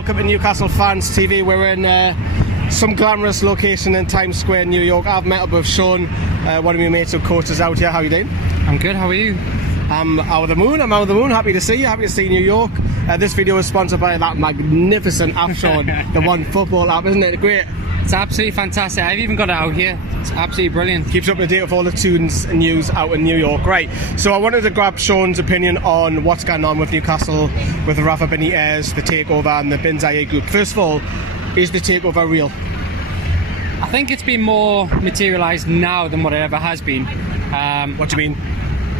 welcome to Newcastle Fans TV. We're in some glamorous location in Times Square, New York. I've met up with Sean, one of my mates who coaches out here. How are you doing? I'm good, how are you? I'm out of the moon, happy to see you, happy to see New York. This video is sponsored by that magnificent app, Sean, the One Football app, isn't it? Great. It's absolutely fantastic. I've even got it out here. It's absolutely brilliant. Keeps up to date with all the tunes and news out in New York. Right, so I wanted to grab Sean's opinion on what's going on with Newcastle, with Rafa Benitez, the takeover and the Bin Zayed group. First of all, is the takeover real? I think it's been more materialised now than what it ever has been. What do you mean?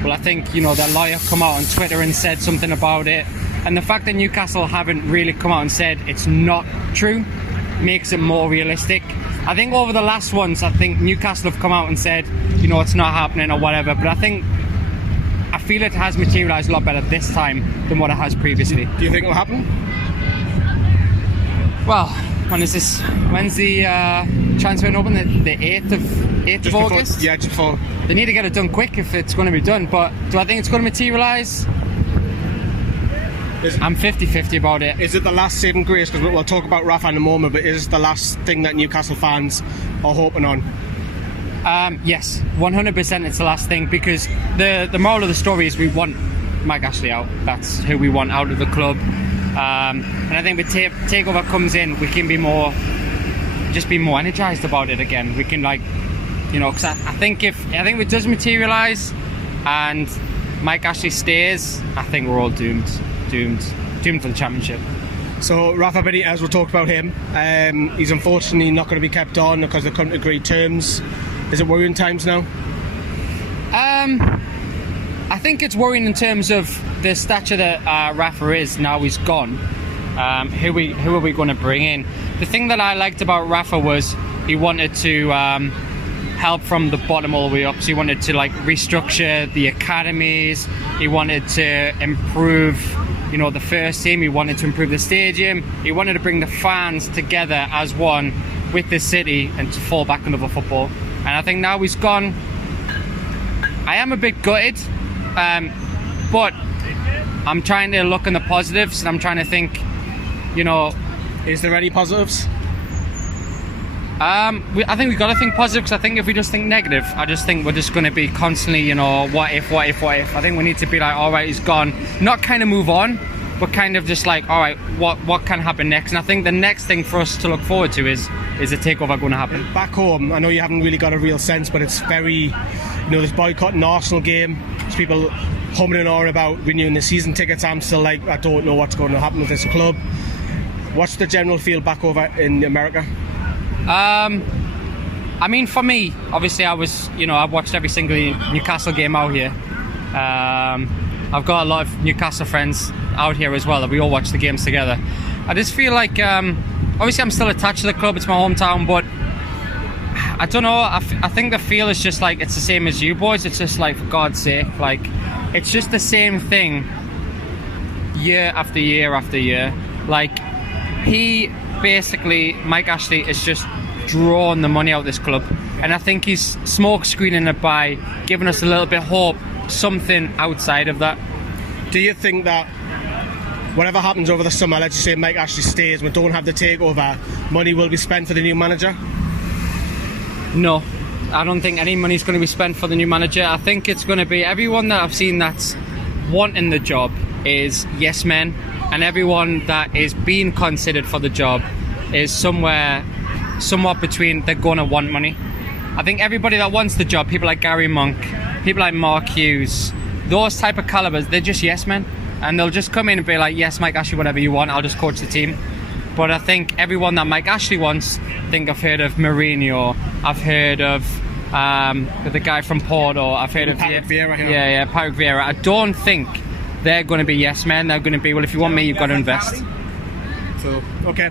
Well, I think, you know, their lawyer come out on Twitter and said something about it. And the fact that Newcastle haven't really come out and said it's not true makes it more realistic. I think over the last ones, I think Newcastle have come out and said, you know, it's not happening or whatever. But I feel it has materialised a lot better this time than what it has previously. Do you think it'll happen? Well, when's the transfer open? The 8th of August? Before, yeah, just before. They need to get it done quick if it's going to be done. But do I think it's going to materialise? I'm 50-50 about it. Is it the last saving grace? Because we'll talk about Rafa in a moment, but is it the last thing that Newcastle fans are hoping on? Yes, 100% it's the last thing, because the moral of the story is we want Mike Ashley out. That's who we want out of the club. And I think with takeover comes in, we can be more energised about it again. We can, like, you know, because I think if it does materialise and Mike Ashley stays, I think we're all doomed for the championship. So Rafa Benitez, we'll talk about him. He's unfortunately not going to be kept on because they couldn't agree terms. Is it worrying times now? I think it's worrying in terms of the stature that Rafa is now he's gone. Who are we going to bring in? The thing that I liked about Rafa was he wanted to help from the bottom all the way up. So he wanted to, like, restructure the academies. He wanted to improve, you know, the first team. He wanted to improve the stadium. He wanted to bring the fans together as one with the city and to fall back into the football. And I think now he's gone, I am a bit gutted, but I'm trying to look in the positives and I'm trying to think, you know, is there any positives? I think we've got to think positive, because I think if we just think negative, I just think we're just going to be constantly, you know, what if. I think we need to be like, all right, he's gone. Not kind of move on, but kind of just like, all right, what can happen next? And I think the next thing for us to look forward to is a takeover going to happen. Back home, I know you haven't really got a real sense, but it's very, you know, there's boycotting the Arsenal game. There's people humming and hawing about renewing the season tickets. I'm still like, I don't know what's going to happen with this club. What's the general feel back over in America? I mean, for me, obviously, I've watched every single Newcastle game out here. I've got a lot of Newcastle friends out here as well that we all watch the games together. I just feel like, obviously, I'm still attached to the club. It's my hometown, but I don't know. I think the feel is just like it's the same as you boys. It's just like, for God's sake, like it's just the same thing year after year after year. Like, Mike Ashley is just drawing the money out of this club, and I think he's smoke screening it by giving us a little bit of hope, something outside of that. Do you think that whatever happens over the summer, let's just say Mike Ashley stays, we don't have the takeover, money will be spent for the new manager? No, I don't think any money's going to be spent for the new manager. I think it's going to be everyone that I've seen that's wanting the job is yes men, and everyone that is being considered for the job is somewhat between they're going to want money. I think everybody that wants the job, people like Gary Monk, people like Mark Hughes, those type of calibers, they're just yes men, and they'll just come in and be like, yes, Mike Ashley, whatever you want, I'll just coach the team. But I think everyone that Mike Ashley wants, I think I've heard of Mourinho, I've heard of the guy from Porto, I've heard of Patrick Vieira. Yeah, Patrick Vieira. I don't think they're going to be yes men. They're going to be, well, if you want me, you've got to invest. So, okay.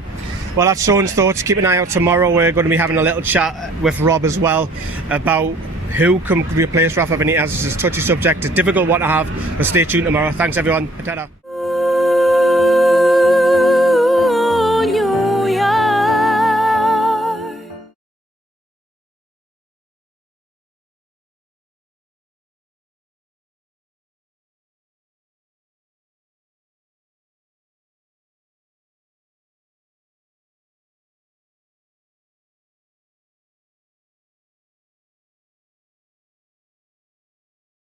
Well, that's Sean's thoughts. Keep an eye out tomorrow. We're going to be having a little chat with Rob as well about who can replace Rafa Benitez. It's a touchy subject, a difficult one to have, but stay tuned tomorrow. Thanks, everyone. Ta-da.